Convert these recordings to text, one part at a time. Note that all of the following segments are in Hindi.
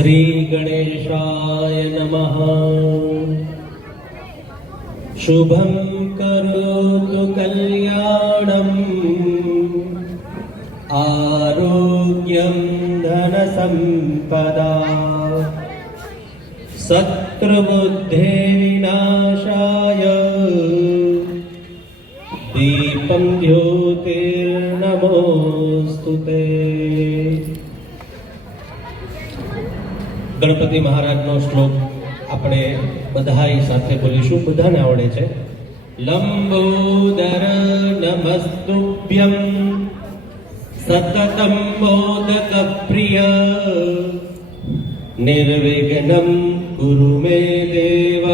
श्री गणेशाय नमः। शुभं करोतु कल्याणम् आरोग्यं धनसम्पदा शत्रुबुद्धे विनाशाय दीपं ज्योतिर्नमोस्तुते। गणपति महाराजનો શ્લોક આપણે બધાઈ સાથે બોલીશું, બધાને આવડે છે। લંબોદર નમસ્તુભ્યં સતતં મોદક પ્રિય નિર્વિઘ્नं કુરુ મે દેવ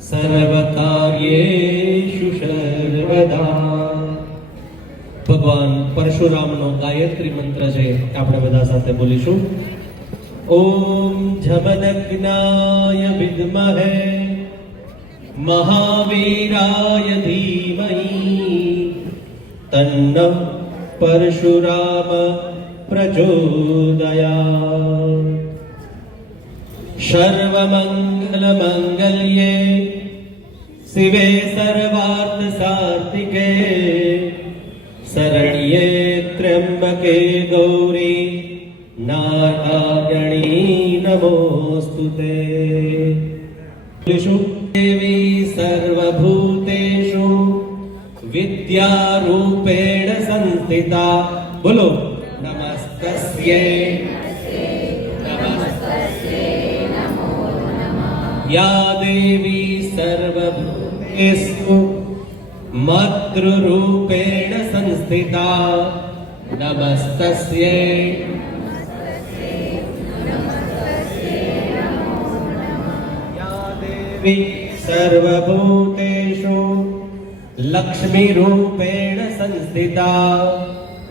સર્વકાર્યેષુ સર્વદા। ભગવાન પરશુરામનો ગાયત્રી મંત્ર છે, આપણે બધા સાથે બોલીશું। ओम झमदग्नाय विद्महे महावीराय धीमहि तन्नः परशुराम प्रचोदयात्। सर्वमंगलमंगल्ये शिवे सर्वार्थसार्थिके शरण्ये त्र्यंबके गौरी नारायणी नमोस्तुते। देवी सर्वभूतेषु विद्यारूपेण संस्थिता। बोलो नमस्तस्यै या देवी सर्वभूतेषु मातृरूपेण संस्थिता। नमस्तस्यै सर्वभूतेषु लक्ष्मी रूपेण संस्थिता।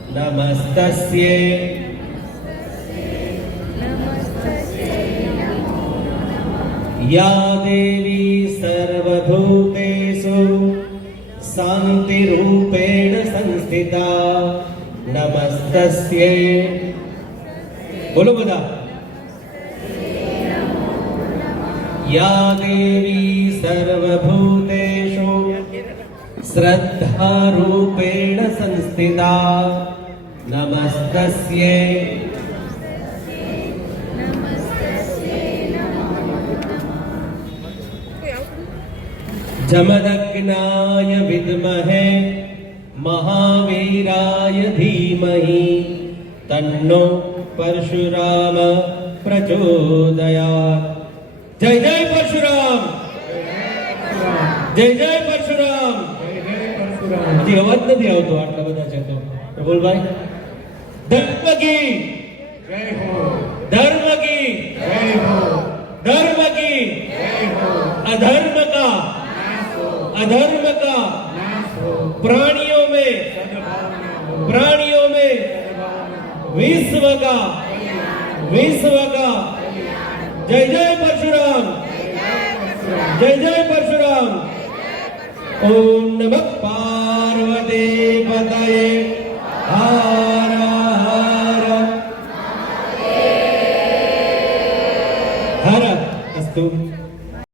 नमस्तस्यै या देवी सर्वभूतेषु शांति रूपेण संस्थिता। नमस्तस्यै। बोलो बता। या देवी सर्वभूतेषु श्रद्धारूपेण संस्थिता। नमस्तस्यै। जमदग्नाय विद्महे महावीराय धीमहि तन्नो परशुराम प्रचोदयात्। जय जय परशुराम, जय जय परशुराम। હજી અવાજ નથી આવતો, આટલા બધા છે તો પ્રભુલભાઈ। ધર્મ की जय हो, धर्म की जय हो, धर्म की जय हो, अधर्म का नाश हो, अधर्म का नाश हो, प्राणियों में विश्व का जय जय परशुराम, जय जय परशुराम। ओम नमः पार्वती पतये हर हर हर अस्तु।